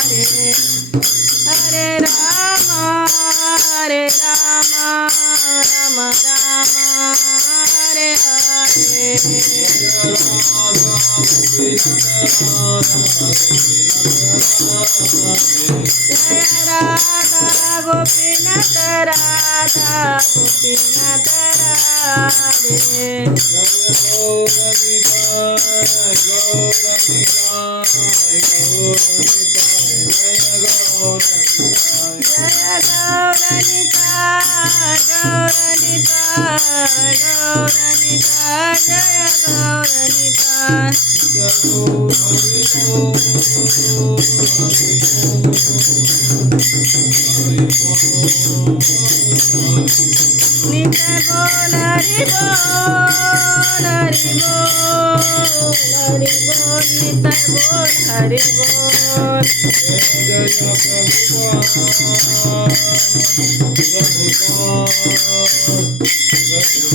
Hare Hare Rama Hare Rama Rama Rama Hare Hare Jaya Radha Gopinath Radha Gopinath Radhe Jaya Gauranitai Gauranitai Gauranitai Jaya Gauranitai Nitai bol Hari bol Hari bol Hari bol Nitai bol Hari bol Jaya Prabhupada